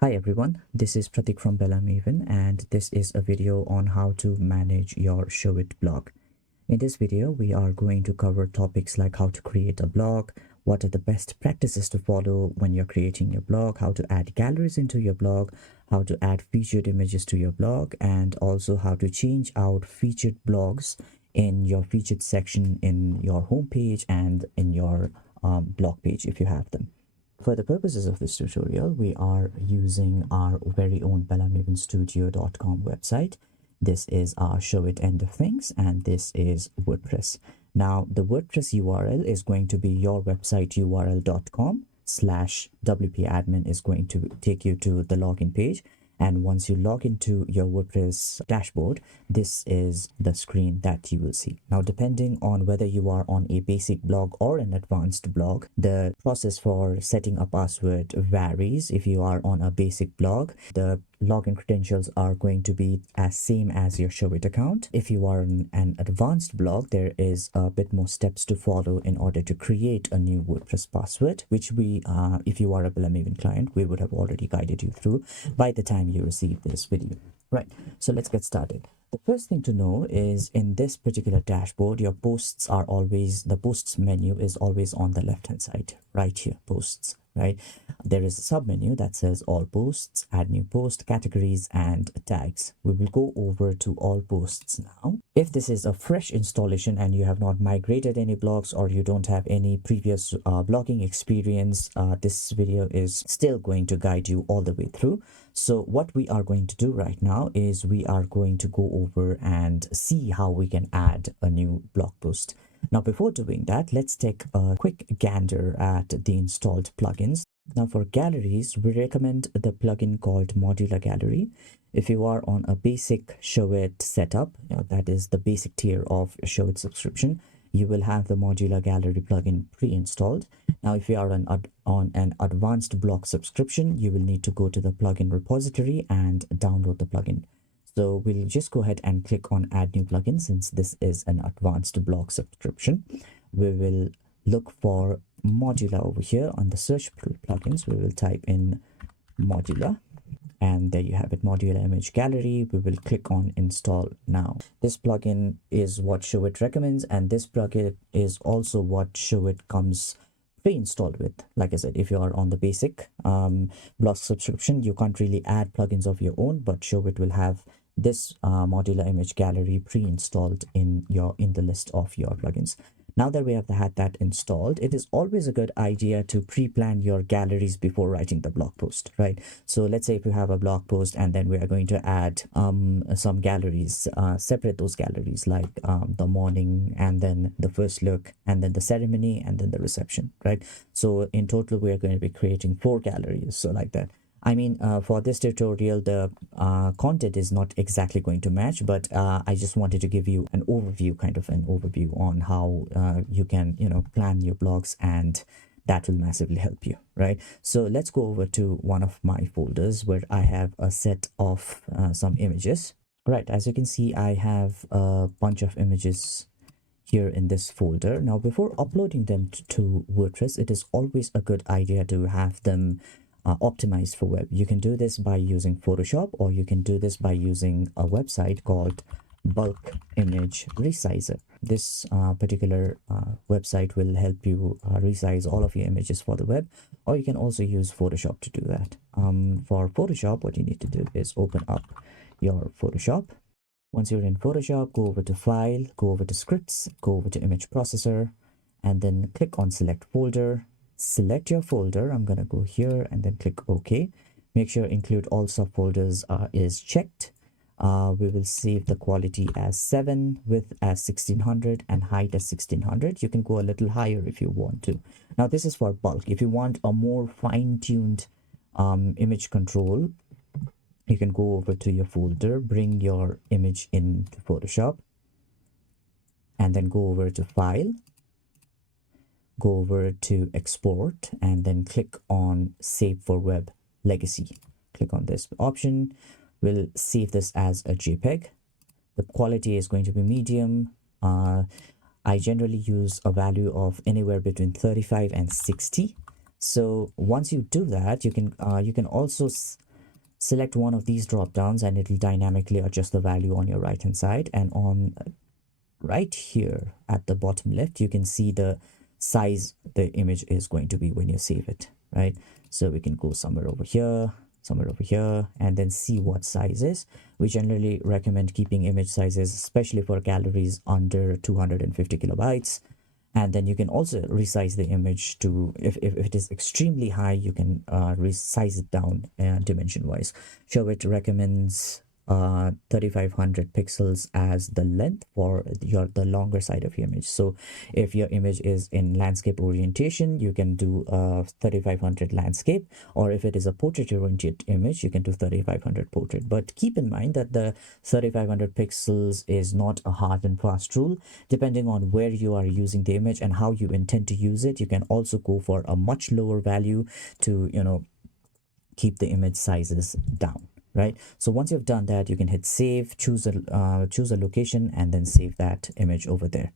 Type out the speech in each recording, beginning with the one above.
Hi everyone, this is Pratik from Belamaven and this is a video on how to manage your Showit blog. In this video, we are going to cover topics like how to create a blog, what are the best practices to follow when you're creating your blog, how to add galleries into your blog, how to add featured images to your blog, and also how to change out featured blogs in your featured section in your homepage and in your blog page if you have them. For the purposes of this tutorial, we are using our very own belamavenstudio.com website. This is our Showit end of things, and this is WordPress. Now, the WordPress URL is going to be your website url.com/wp-admin is going to take you to the login page. And once you log into your WordPress dashboard, this is the screen that you will see. Now, depending on whether you are on a basic blog or an advanced blog, the process for setting a password varies. If you are on a basic blog, the login credentials are going to be as same as your Showit account. If you are on an advanced blog, there is a bit more steps to follow in order to create a new WordPress password, which we, if you are a Belamaven client, we would have already guided you through by the time you receive this video. Right, so let's get started. The first thing to know is in this particular dashboard, your posts are always, the posts menu is always on the left hand side, right here, posts, right? There is a sub menu that says all posts, add new post, categories, and tags. We will go over to all posts now. If this is a fresh installation and you have not migrated any blogs or you don't have any previous blogging experience, this video is still going to guide you all the way through. So what we are going to do right now is we are going to go over and see how we can add a new blog post. Now, before doing that, let's take a quick gander at the installed plugins. Now, for galleries, we recommend the plugin called Modular Gallery. If you are on a basic Showit setup, that is the basic tier of Showit subscription, you will have the Modular Gallery plugin pre-installed. Now, if you are on an advanced blog subscription, you will need to go to the plugin repository and download the plugin. So we'll just go ahead and click on add new plugin since this is an advanced blog subscription. We will look for Modular over here on the search plugins. We will type in Modular. And there you have it, Modular Image Gallery. We will click on install now. This plugin is what Showit recommends, and this plugin is also what Showit comes pre-installed with. Like I said, if you are on the basic blog subscription, you can't really add plugins of your own, but Showit will have this Modular Image Gallery pre-installed in the list of your plugins. Now that we have had that installed, it is always a good idea to pre-plan your galleries before writing the blog post, right? So let's say if you have a blog post and then we are going to add some galleries, separate those galleries like the morning and then the first look and then the ceremony and then the reception, right? So in total, we are going to be creating 4 galleries. So like that. I mean, for this tutorial, the content is not exactly going to match, but I just wanted to give you an overview, kind of an overview on how you can, plan your blogs, and that will massively help you, right? So let's go over to one of my folders where I have a set of some images. Right, as you can see, I have a bunch of images here in this folder. Now, before uploading them to WordPress, it is always a good idea to have them optimized for web. You can do this by using Photoshop, or you can do this by using a website called Bulk Image Resizer. This particular website will help you resize all of your images for the web, or you can also use Photoshop to do that. For Photoshop, what you need to do is open up your Photoshop. Once you're in Photoshop, go over to File, go over to Scripts, go over to Image Processor, and then click on Select Folder. Select your folder. I'm going to go here and then click OK. Make sure include all subfolders is checked. We will save the quality as 7, width as 1600, and height as 1600. You can go a little higher if you want to. Now, this is for bulk. If you want a more fine-tuned image control, you can go over to your folder, bring your image into Photoshop, and then go over to File. Go over to Export and then click on Save for Web Legacy. Click on this option. We'll save this as a JPEG. The quality is going to be medium. I generally use a value of anywhere between 35 and 60. So once you do that, you can also select one of these drop downs and it will dynamically adjust the value on your right hand side. And on right here at the bottom left, you can see the size the image is going to be when you save it, right? So we can go somewhere over here, and then see what size is. We generally recommend keeping image sizes, especially for galleries under 250 kilobytes. And then you can also resize the image to, if it is extremely high, you can resize it down dimension wise. Showit recommends 3500 pixels as the length for the longer side of your image. So if your image is in landscape orientation, you can do 3500 landscape, or if it is a portrait oriented image, you can do 3500 portrait. But keep in mind that the 3500 pixels is not a hard and fast rule. Depending on where you are using the image and how you intend to use it, you can also go for a much lower value to, you know, keep the image sizes down, right? So once you've done that, you can hit save, choose a location, and then save that image over there.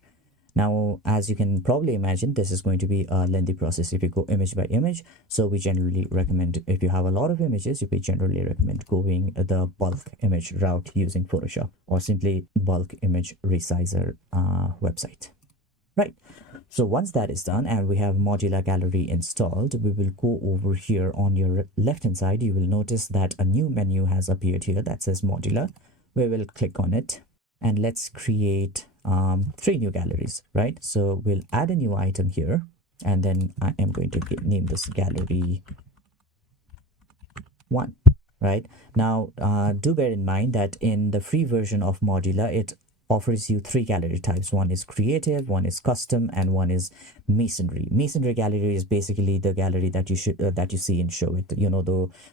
Now, as you can probably imagine, this is going to be a lengthy process if you go image by image. So we generally recommend, if you have a lot of images, we generally recommend going the bulk image route using Photoshop, or simply bulk image resizer website, right? So once that is done and we have Modular Gallery installed, we will go over here on your left hand side. You will notice that a new menu has appeared here that says Modular. We will click on it and let's create 3 new galleries, right? So we'll add a new item here, and then I am going to name this gallery 1, right? Now do bear in mind that in the free version of Modular, it offers you 3 gallery types. One is creative, one is custom, and one is masonry. Masonry gallery is basically the gallery that you should that you see in Showit. You know,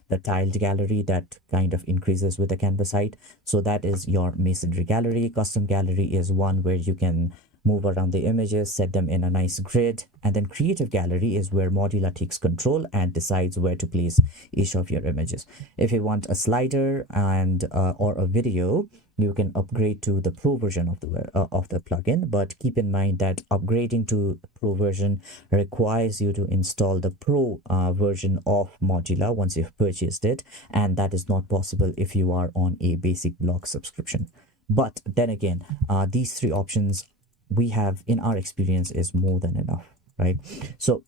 the tiled gallery that kind of increases with the canvas height. So that is your masonry gallery. Custom gallery is one where you can move around the images, set them in a nice grid. And then creative gallery is where Modular takes control and decides where to place each of your images. If you want a slider and or a video, you can upgrade to the pro version of the plugin. But keep in mind that upgrading to pro version requires you to install the pro version of Modular once you've purchased it, and that is not possible if you are on a basic blog subscription. But then again, these 3 options we have in our experience is more than enough, right? So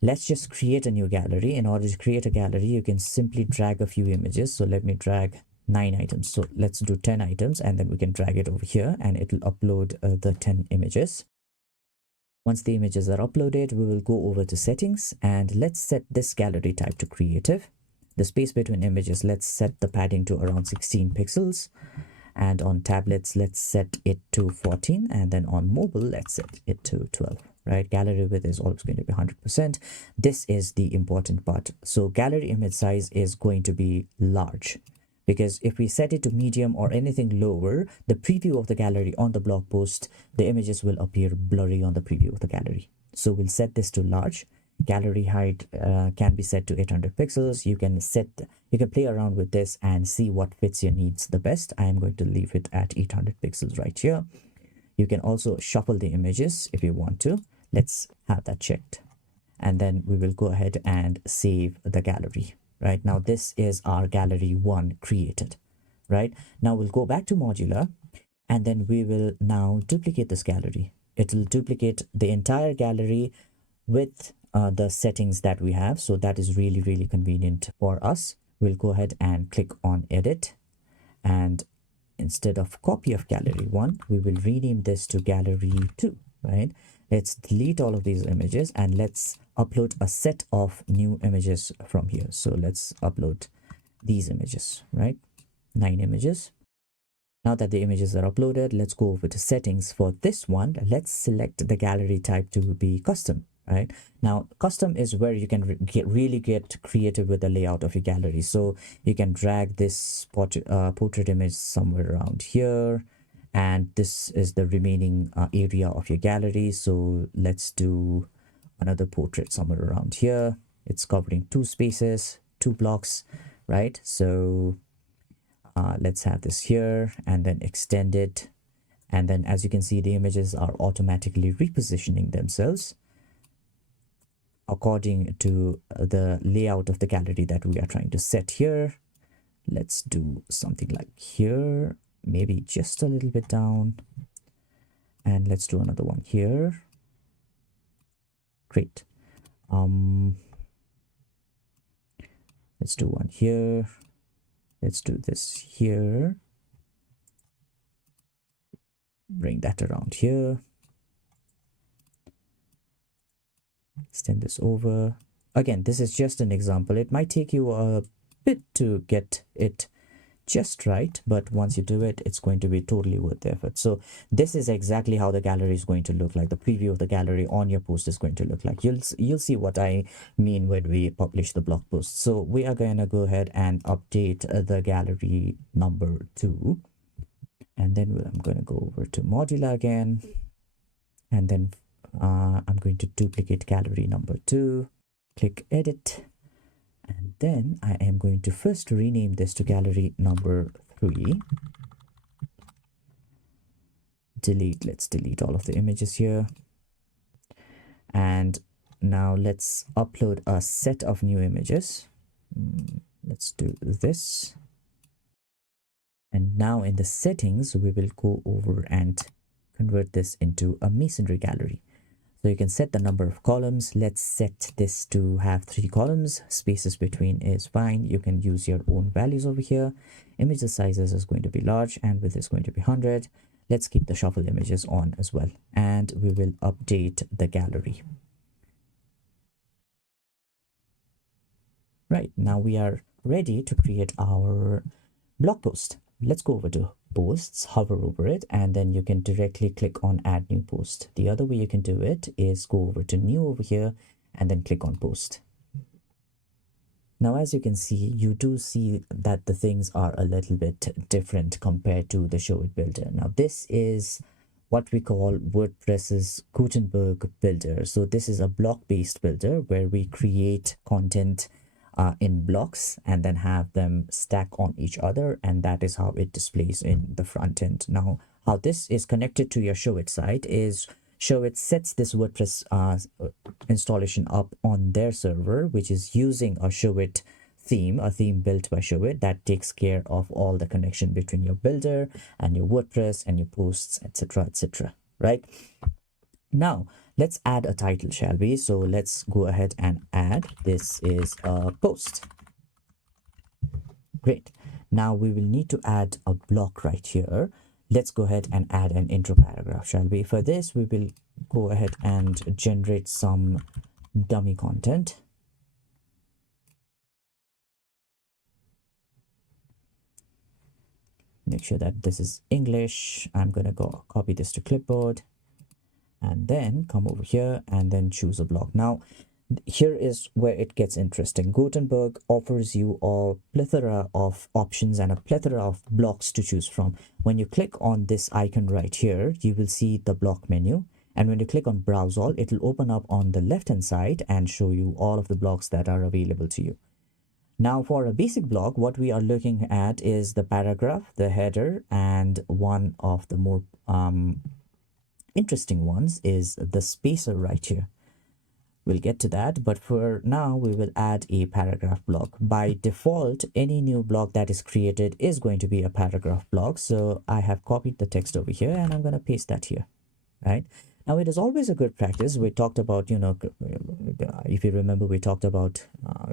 let's just create a new gallery. In order to create a gallery, you can simply drag a few images. So let me drag 9 items. So let's do 10 items, and then we can drag it over here and it will upload the 10 images. Once the images are uploaded, we will go over to settings and let's set this gallery type to creative. The space between images, let's set the padding to around 16 pixels. And on tablets, let's set it to 14. And then on mobile, let's set it to 12, right? Gallery width is always going to be 100%. This is the important part. So gallery image size is going to be large, because if we set it to medium or anything lower, the preview of the gallery on the blog post, the images will appear blurry on the preview of the gallery. So we'll set this to large. Gallery height can be set to 800 pixels. You can play around with this and see what fits your needs the best. I am going to leave it at 800 pixels right here. You can also shuffle the images if you want to. Let's have that checked. And then we will go ahead and save the gallery. Right now, this is our gallery 1 created. Right now, we'll go back to Modular, and then we will now duplicate this gallery. It will duplicate the entire gallery with the settings that we have. So that is really, really convenient for us. We'll go ahead and click on edit, and instead of copy of gallery 1, we will rename this to gallery 2, right? Let's delete all of these images and let's upload a set of new images from here. So let's upload these images, right? 9 images. Now that the images are uploaded, let's go over to settings. For this one, let's select the gallery type to be custom. Right now, custom is where you can really get creative with the layout of your gallery. So you can drag this portrait image somewhere around here, and this is the remaining area of your gallery. So let's do another portrait somewhere around here. It's covering 2 spaces, 2 blocks, right? So let's have this here and then extend it. And then as you can see, the images are automatically repositioning themselves according to the layout of the gallery that we are trying to set here. Let's do something like here, maybe just a little bit down, and let's do another one here. Great. Let's do one here. Let's do this here. Bring that around here. Extend this over. Again, this is just an example. It might take you a bit to get it just right, but once you do it, it's going to be totally worth the effort. So this is exactly how the gallery is going to look like. The preview of the gallery on your post is going to look like. You'll see what I mean when we publish the blog post. So we are going to go ahead and update the gallery number 2, and then I'm going to go over to modular again, and then I'm going to duplicate gallery number 2, click edit, and then I am going to first rename this to gallery number 3. Let's delete all of the images here. And now let's upload a set of new images. Let's do this. And now in the settings, we will go over and convert this into a masonry gallery. So you can set the number of columns. Let's set this to have 3 columns. Spaces between is fine. You can use your own values over here. Image sizes is going to be large and width is going to be 100. Let's keep the shuffle images on as well. And we will update the gallery. Right, now we are ready to create our blog post. Let's go over to posts, hover over it, and then you can directly click on add new post. The other way you can do it is go over to new over here and then click on post. Now, as you can see, you do see that the things are a little bit different compared to the Showit builder. Now, this is what we call WordPress's Gutenberg builder. So this is a block-based builder where we create content in blocks and then have them stack on each other, and that is how it displays in the front end. Now, how this is connected to your Showit site is Showit sets this WordPress installation up on their server, which is using a Showit theme, a theme built by Showit that takes care of all the connection between your builder and your WordPress and your posts, etc., etc. Right? Now, let's add a title, shall we? So let's go ahead and add, this is a post. Great. Now we will need to add a block right here. Let's go ahead and add an intro paragraph, shall we? For this, we will go ahead and generate some dummy content. Make sure that this is English. I'm going to go copy this to clipboard and then come over here and then choose a block. Now, here is where it gets interesting. Gutenberg offers you a plethora of options and a plethora of blocks to choose from. When you click on this icon right here, you will see the block menu. And when you click on browse all, it will open up on the left hand side and show you all of the blocks that are available to you. Now, for a basic block, what we are looking at is the paragraph, the header, and one of the more interesting ones is the spacer right here. We'll get to that, but for now we will add a paragraph block. By default, any new block that is created is going to be a paragraph block. So I have copied the text over here and I'm going to paste that here. Right now, it is always a good practice. We talked about, if you remember, we talked about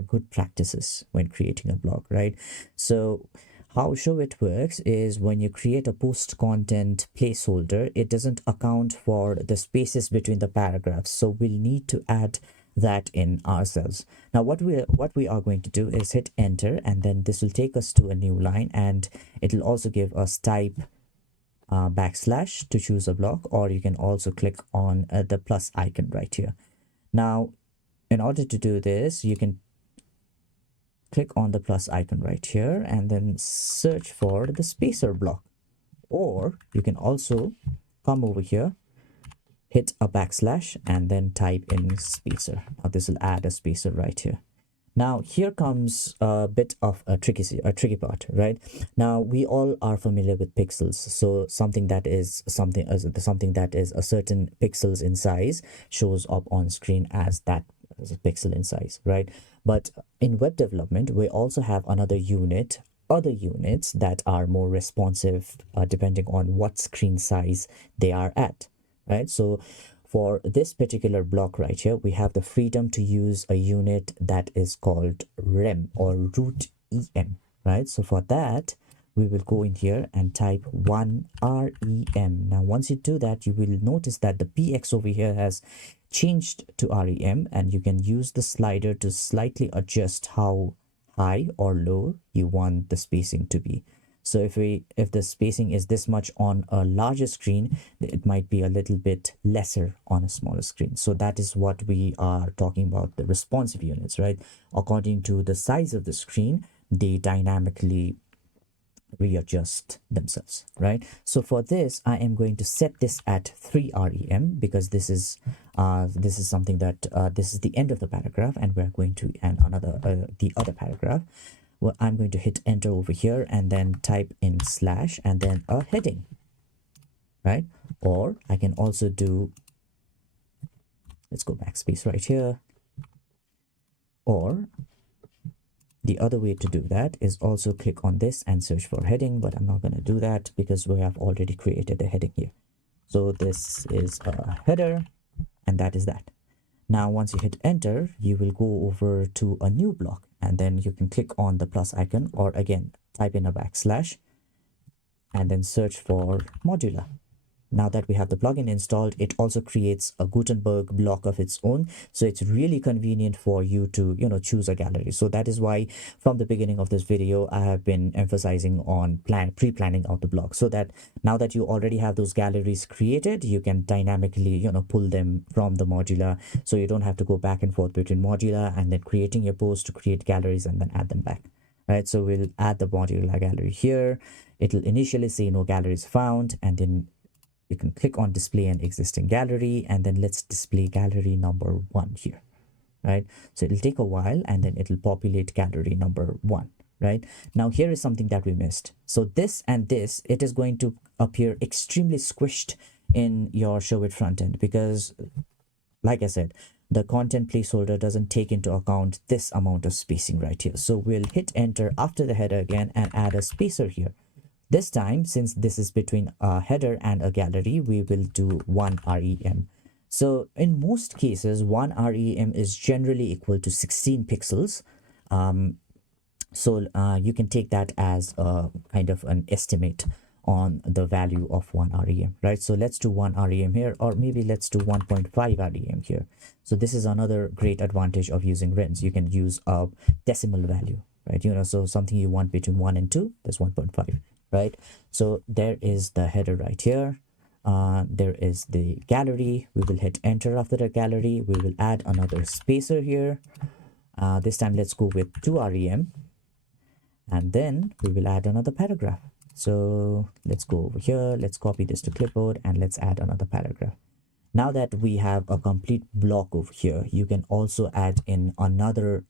good practices when creating a blog, right? So how Showit works is when you create a post content placeholder, it doesn't account for the spaces between the paragraphs. So we'll need to add that in ourselves. Now, what we are going to do is hit enter, and then this will take us to a new line, and it will also give us type backslash to choose a block, or you can also click on the plus icon right here. Now, in order to do this, you can click on the plus icon right here and then search for the spacer block, or you can also come over here, hit a backslash, and then type in spacer. Now this will add a spacer right here. Now here comes a bit of a tricky part, right? Now we all are familiar with pixels, so something that is a certain pixels in size shows up on screen as that as a pixel in size, right? But in web development, we also have another unit, other units that are more responsive depending on what screen size they are at, right? So for this particular block right here, we have the freedom to use a unit that is called rem or root em, right? So for that, we will go in here and type 1rem. Now, once you do that, you will notice that the px over here has changed to rem, and you can use the slider to slightly adjust how high or low you want the spacing to be. So if the spacing is this much on a larger screen, it might be a little bit lesser on a smaller screen. So that is what we are talking about, the responsive units, right? According to the size of the screen, they dynamically readjust themselves, right? So for this, I am going to set this at 3 rem because this is something that this is the end of the paragraph, and we're going to add another the other paragraph. Well, I'm going to hit enter over here and then type in slash and then a heading, right? Or I can also do, let's go backspace right here. Or the other way to do that is also click on this and search for heading, but I'm not going to do that because we have already created a heading here. So this is a header, and that is that. Now, once you hit enter, you will go over to a new block, and then you can click on the plus icon, or again, type in a backslash and then search for modular. Now that we have the plugin installed, it also creates a Gutenberg block of its own. So it's really convenient for you to, choose a gallery. So that is why from the beginning of this video, I have been emphasizing on pre-planning out the block, so that now that you already have those galleries created, you can dynamically, pull them from the modular. So you don't have to go back and forth between modular and then creating your post to create galleries and then add them back. Right. So we'll add the modular gallery here. It'll initially say no galleries found, and then you can click on display an existing gallery, and then let's display gallery number 1 here, right? So it'll take a while and then it'll populate gallery number 1, right? Now here is something that we missed. So this and this, it is going to appear extremely squished in your Showit frontend because, like I said, the content placeholder doesn't take into account this amount of spacing right here. So we'll hit enter after the header again and add a spacer here. This time, since this is between a header and a gallery, we will do 1 rem. So in most cases, 1 rem is generally equal to 16 pixels. So you can take that as a kind of an estimate on the value of 1 rem, right? So let's do 1 rem here, or maybe let's do 1.5 rem here. So this is another great advantage of using rems. You can use a decimal value, right? So something you want between 1 and 2, that's 1.5. Right, so there is the header right here. There is the gallery. We will hit enter after the gallery. We will add another spacer here. This time let's go with 2 rem, and then we will add another paragraph. So let's go over here, let's copy this to clipboard, and let's add another paragraph. Now that we have a complete block over here, you can also add in another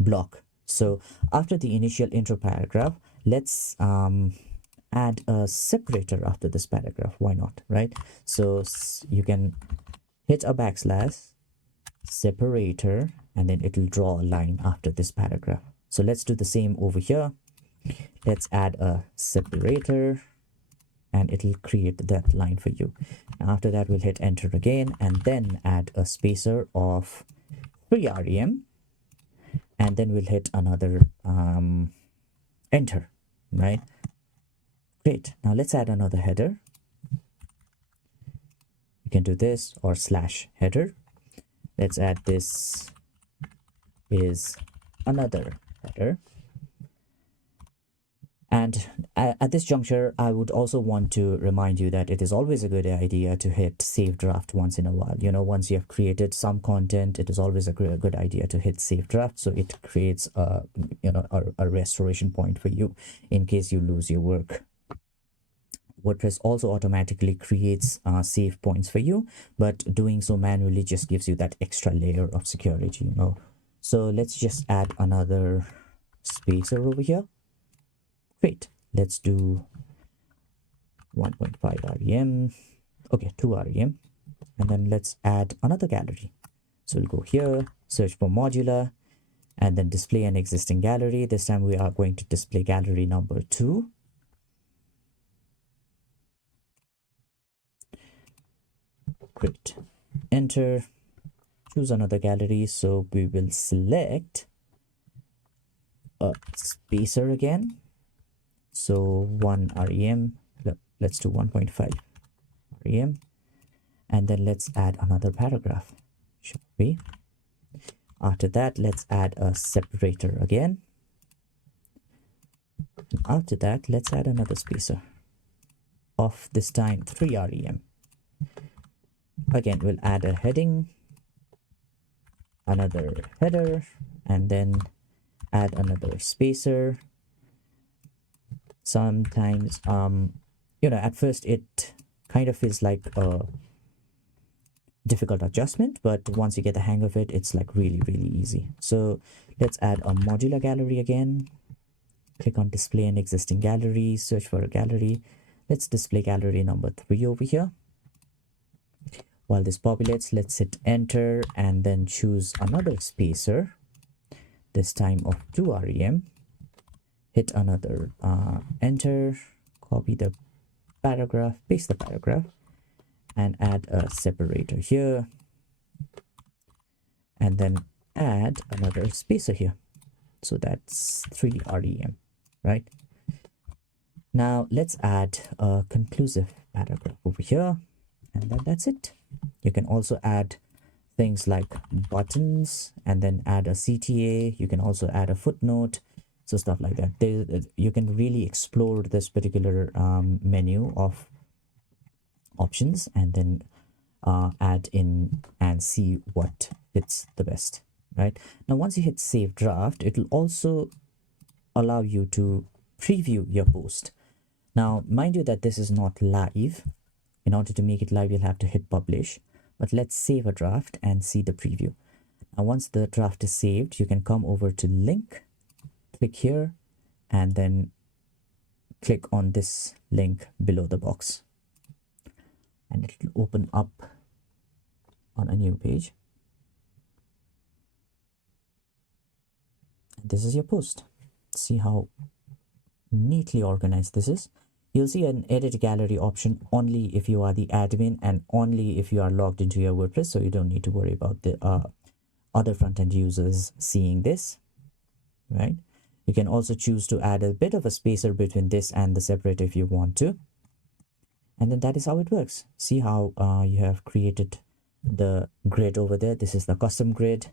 block. So after the initial intro paragraph, let's add a separator after this paragraph. Why not, right? So you can hit a backslash, separator, and then it'll draw a line after this paragraph. So let's do the same over here. Let's add a separator, and it'll create that line for you. After that, we'll hit enter again, and then add a spacer of 3 rem, and then we'll hit another enter, right? Great. Now let's add another header. You can do this or slash header. Let's add this is another header. And at this juncture, I would also want to remind you that it is always a good idea to hit save draft once in a while. Once you have created some content, it is always a good idea to hit save draft. So it creates a restoration point for you in case you lose your work. WordPress also automatically creates save points for you, but doing so manually just gives you that extra layer of security, So let's just add another spacer over here. Great. Let's do 1.5 rem. Okay, 2 rem. And then let's add another gallery. So we'll go here, search for modular, and then display an existing gallery. This time we are going to display gallery number 2. Great. Enter. Choose another gallery. So we will select a spacer again. So 1 rem. Let's do 1.5 rem. And then let's add another paragraph, shall we? After that, let's add a separator again. And after that, let's add another spacer of this time 3 rem. Again, we'll add a heading, another header, and then add another spacer. Sometimes, at first it kind of feels like a difficult adjustment, but once you get the hang of it, it's like really easy. So let's add a modular gallery again. Click on display an existing gallery, search for a gallery. Let's display gallery number 3 over here. While this populates, let's hit enter and then choose another spacer, this time of 2 rem. Hit another enter, copy the paragraph, paste the paragraph, and add a separator here, and then add another spacer here. So that's 3 rem, right? Now let's add a conclusive paragraph over here, and then that's it. You can also add things like buttons and then add a CTA. You can also add a footnote, so stuff like that. You can really explore this particular menu of options and then add in and see what fits the best, right? Now once you hit save draft, it will also allow you to preview your post. Now mind you that this is not live. In order to make it live, you'll have to hit publish, but let's save a draft and see the preview. Now once the draft is saved, you can come over to link, click here, and then click on this link below the box, and it will open up on a new page. And this is your post. See how neatly organized this is. You'll see an edit gallery option only if you are the admin and only if you are logged into your WordPress, so you don't need to worry about the other front-end users seeing this, right? You can also choose to add a bit of a spacer between this and the separator if you want to. And then that is how it works. See how you have created the grid over there. This is the custom grid.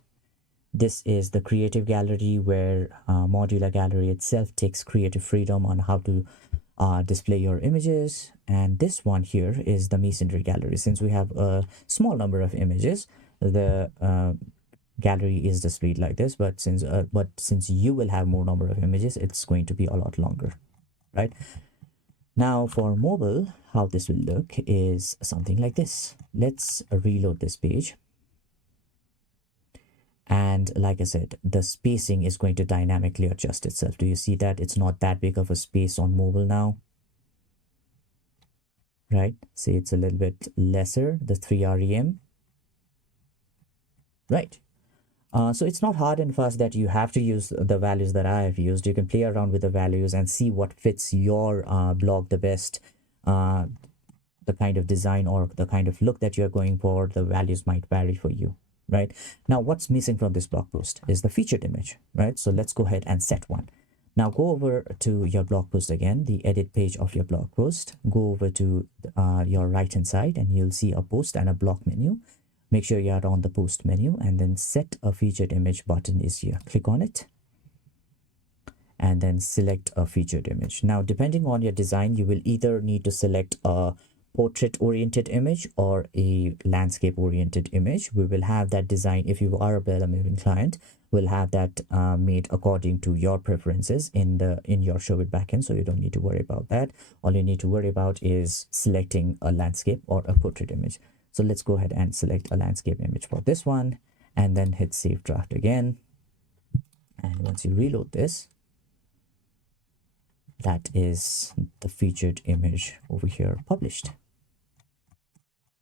This is the creative gallery where modular gallery itself takes creative freedom on how to display your images. And this one here is the masonry gallery. Since we have a small number of images, the gallery is displayed like this, but since you will have more number of images, it's going to be a lot longer, right? Now for mobile, how this will look is something like this. Let's reload this page. And like I said, the spacing is going to dynamically adjust itself. Do you see that? It's not that big of a space on mobile now, right? See, it's a little bit lesser, the 3 rem, right? So it's not hard and fast that you have to use the values that I have used. You can play around with the values and see what fits your blog the best, the kind of design or the kind of look that you're going for. The values might vary for you, right? Now what's missing from this blog post is the featured image, right? So let's go ahead and set one. Now go over to your blog post again, the edit page of your blog post. Go over to your right hand side and you'll see a post and a block menu. Make sure you are on the post menu and then set a featured image button is here. Click on it and then select a featured image. Now, depending on your design, you will either need to select a portrait oriented image or a landscape oriented image. We will have that design. If you are a Bella Moving client, we'll have that made according to your preferences in your Showit backend. So you don't need to worry about that. All you need to worry about is selecting a landscape or a portrait image. So let's go ahead and select a landscape image for this one and then hit save draft again. And once you reload this, that is the featured image over here published.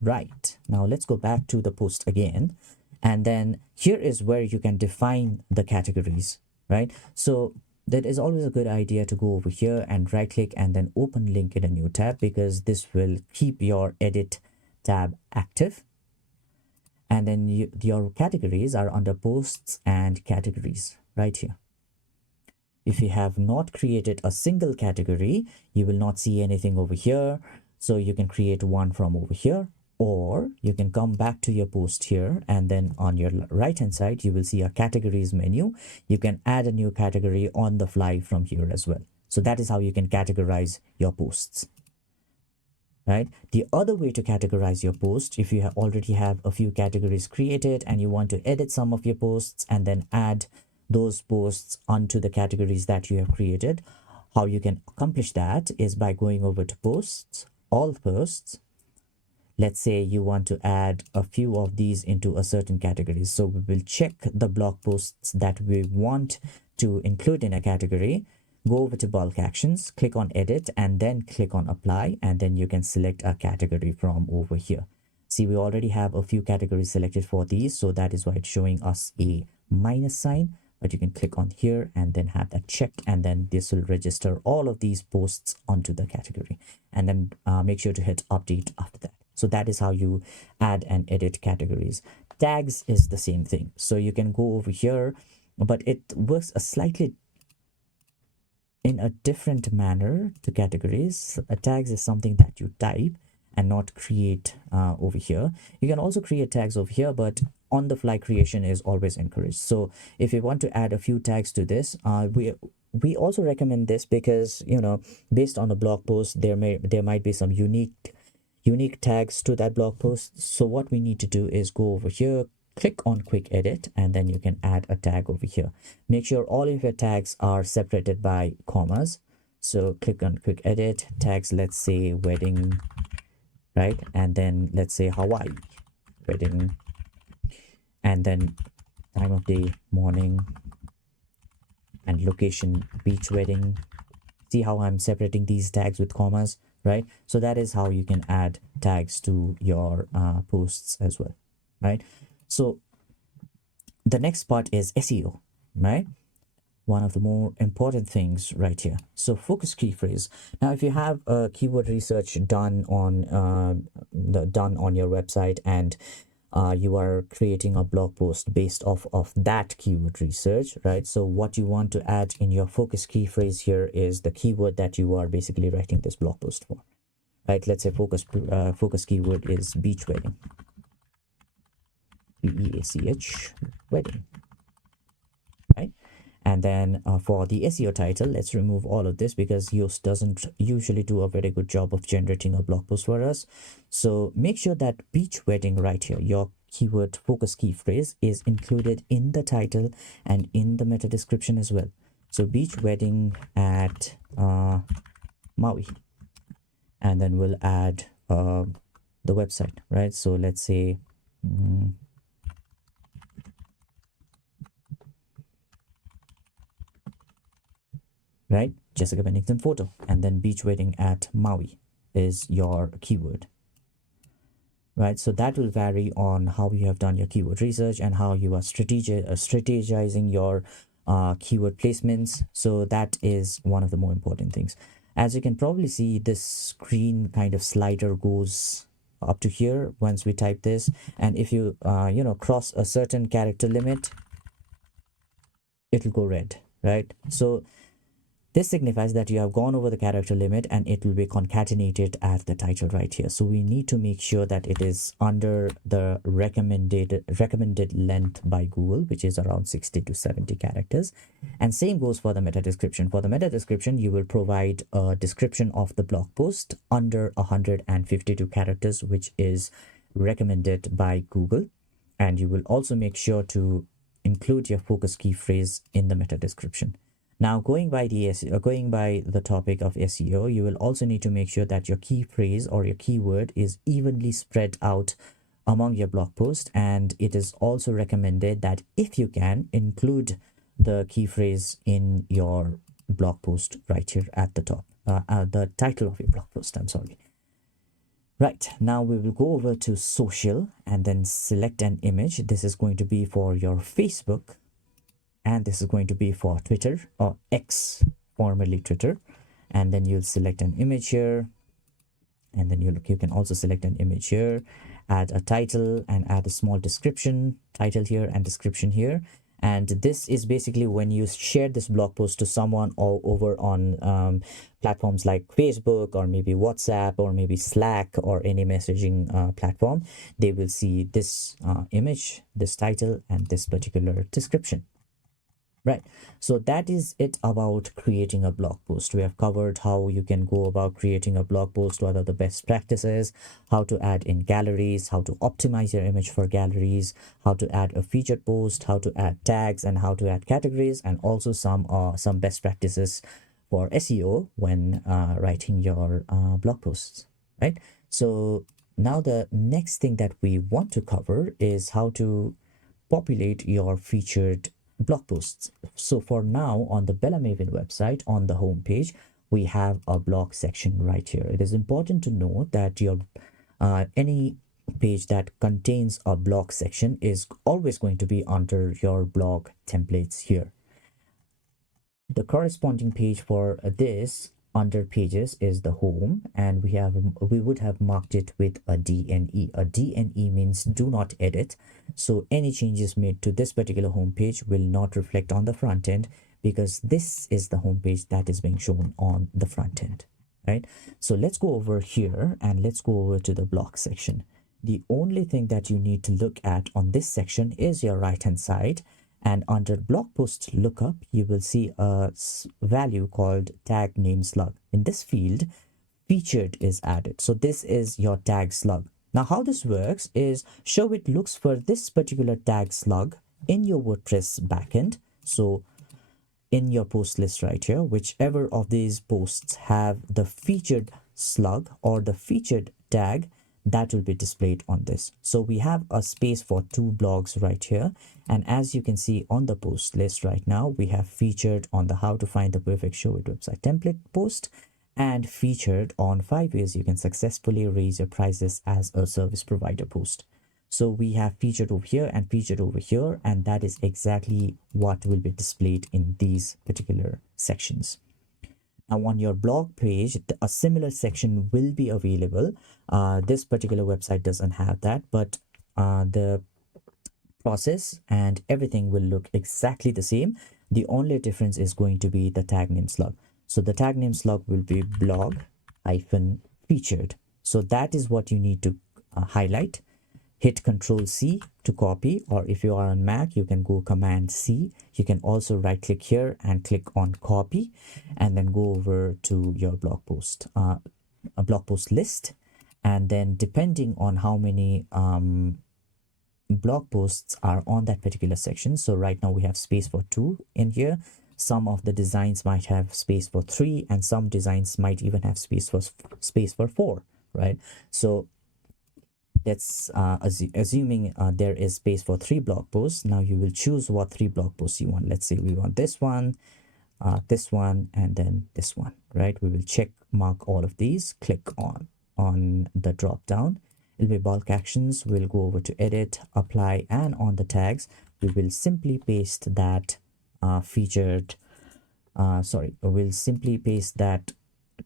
Right, now let's go back to the post again And then here is where you can define the categories, right? So that is always a good idea to go over here and right click and then open link in a new tab, because this will keep your edit tab active. And then your categories are under posts and categories right here. If you have not created a single category, you will not see anything over here. So you can create one from over here, or you can come back to your post here, and then on your right hand side you will see a categories menu. You can add a new category on the fly from here as well. So that is how you can categorize your posts, right? The other way to categorize your post, if you already have a few categories created and you want to edit some of your posts and then add those posts onto the categories that you have created, how you can accomplish that is by going over to posts, all posts. Let's say you want to add a few of these into a certain category. So we will check the blog posts that we want to include in a category, go over to bulk actions, click on edit, and then click on apply, and then you can select a category from over here. See, we already have a few categories selected for these, so that is why it's showing us a minus sign. But you can click on here and then have that checked, and then this will register all of these posts onto the category, and then make sure to hit update after that. So that is how you add and edit categories. Tags is the same thing. So you can go over here, but it works a slightly in a different manner to categories. Tags is something that you type and not create over here. You can also create tags over here, but on the fly creation is always encouraged. So if you want to add a few tags to this, we also recommend this because, you know, based on a blog post, there might be some unique tags to that blog post. So what we need to do is go over here, click on quick edit, and then you can add a tag over here. Make sure all of your tags are separated by commas. So click on quick edit, tags, let's say wedding, right? And then let's say Hawaii wedding, and then time of day morning, and location beach wedding. See how I'm separating these tags with commas, right? So that is how you can add tags to your posts as well, right? So the next part is SEO, right? One of the more important things right here. So focus key phrase. Now, if you have a keyword research done on your website, and you are creating a blog post based off of that keyword research, right? So what you want to add in your focus key phrase here is the keyword that you are basically writing this blog post for, right? Let's say focus keyword is beach wedding, BEACH wedding, right? And then for the SEO title, let's remove all of this because Yoast doesn't usually do a very good job of generating a blog post for us. So make sure that beach wedding right here, your keyword focus key phrase, is included in the title and in the meta description as well. So beach wedding at Maui, and then we'll add the website, right? So let's say right, Jessica Bennington photo, and then beach wedding at Maui is your keyword, right? So that will vary on how you have done your keyword research and how you are strategizing your keyword placements. So that is one of the more important things. As you can probably see, this screen kind of slider goes up to here once we type this, and if you cross a certain character limit, it will go red, right? So this signifies that you have gone over the character limit, and it will be concatenated at the title right here. So we need to make sure that it is under the recommended length by Google, which is around 60 to 70 characters. And same goes for the meta description. For the meta description, you will provide a description of the blog post under 152 characters, which is recommended by Google. And you will also make sure to include your focus key phrase in the meta description. Now, going by the topic of SEO, you will also need to make sure that your key phrase or your keyword is evenly spread out among your blog post, and it is also recommended that if you can, include the key phrase in your blog post right here at the top, the title of your blog post, I'm sorry. Right, now we will go over to social and then select an image. This is going to be for your Facebook, and this is going to be for Twitter or X, formerly Twitter. And then you'll select an image here, and then you can also select an image here, add a title and add a small description, title here and description here. And this is basically when you share this blog post to someone or over on platforms like Facebook or maybe WhatsApp or maybe Slack or any messaging platform, they will see this image, this title, and this particular description. Right. So that is it about creating a blog post. We have covered how you can go about creating a blog post, what are the best practices, how to add in galleries, how to optimize your image for galleries, how to add a featured post, how to add tags, and how to add categories, and also some best practices for SEO when writing your blog posts. Right. So now the next thing that we want to cover is how to populate your featured blog posts. So for now, on the Bella Maven website, on the home page, we have a blog section right here. It is important to note that your any page that contains a blog section is always going to be under your blog templates here. The corresponding page for this under pages is the home, and we would have marked it with a DNE. A DNE means do not edit. So any changes made to this particular home page will not reflect on the front end, because this is the home page that is being shown on the front end, right? So let's go over here and let's go over to the blog section. The only thing that you need to look at on this section is your right hand side, and under blog post lookup you will see a value called tag name slug. In this field, featured is added, so this is your tag slug. Now how this works is Showit looks for this particular tag slug in your WordPress backend. So in your post list right here, whichever of these posts have the featured slug or the featured tag, that will be displayed on this. So we have a space for 2 blogs right here, and as you can see on the post list right now, we have featured on the how to find the perfect Showit website template post, and featured on 5 ways you can successfully raise your prices as a service provider post. So we have featured over here and featured over here, and that is exactly what will be displayed in these particular sections. Now on your blog page, a similar section will be available. This particular website doesn't have that, but the process and everything will look exactly the same. The only difference is going to be the tag name slug. So the tag name slug will be blog hyphen featured. So that is what you need to highlight. Hit Control C to copy, or if you are on Mac, you can go Command C. You can also right click here and click on copy, and then go over to your blog post, a blog post list. And then depending on how many blog posts are on that particular section. So right now we have space for 2 in here. Some of the designs might have space for 3, and some designs might even have space for 4, right? So that's assuming there is space for 3 blog posts. Now you will choose what 3 blog posts you want. Let's say we want this one, and then this one, right? We will check mark all of these, click on the drop down. It'll be bulk actions. We'll go over to edit, apply, and on the tags we will simply paste that we'll simply paste that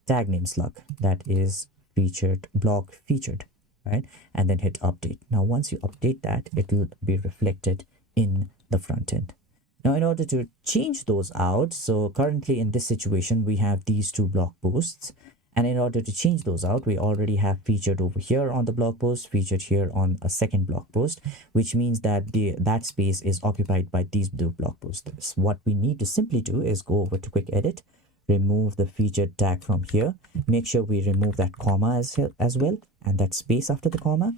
tag name slug that is featured, blog featured, right? And then hit update. Now once you update that, it will be reflected in the front end. Now in order to change those out, so currently in this situation we have these 2 blog posts, and in order to change those out, we already have featured over here on the blog post, featured here on a second blog post, which means that that space is occupied by these 2 blog posts. What we need to simply do is go over to quick edit, remove the featured tag from here, make sure we remove that comma as well, and that space after the comma,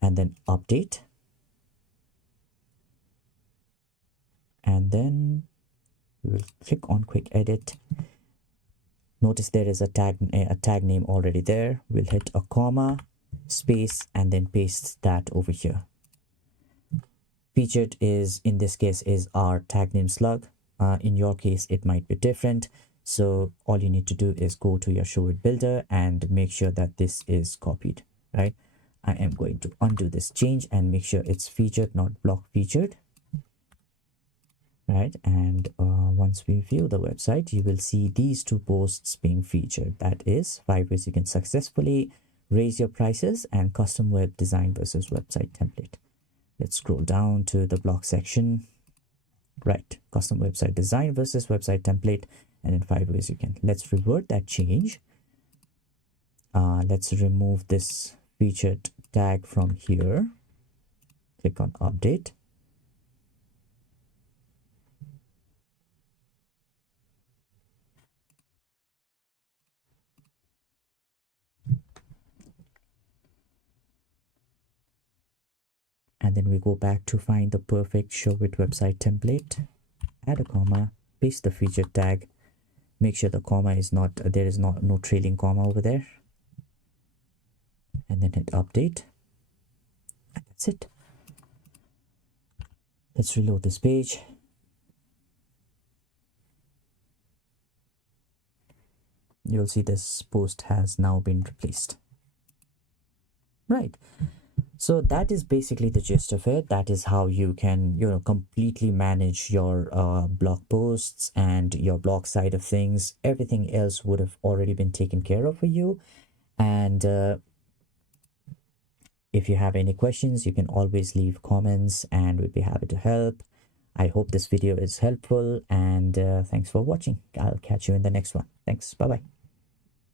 and then update. And then we will click on quick edit. Notice there is a tag name already there. We'll hit a comma, space, and then paste that over here. Featured is, in this case, is our tag name slug. In your case, it might be different. So all you need to do is go to your Showit builder and make sure that this is copied. right? I am going to undo this change and make sure it's featured, not block featured, right? And once we view the website, you will see these two posts being featured. That is 5 ways you can successfully raise your prices and custom web design versus website template. Let's scroll down to the blog section, right? Custom website design versus website template, and in 5 ways you can. Let's revert that change. Let's remove this featured tag from here. Click on update. And then we go back to find the perfect Showit website template, add a comma, paste the featured tag, make sure the comma is not, there is no trailing comma over there, and then hit update. And that's it. Let's reload this page. You'll see this post has now been replaced. Right. So that is basically the gist of it. That is how you can, completely manage your blog posts and your blog side of things. Everything else would have already been taken care of for you. And if you have any questions, you can always leave comments and we'd be happy to help. I hope this video is helpful, and thanks for watching. I'll catch you in the next one. Thanks. Bye-bye.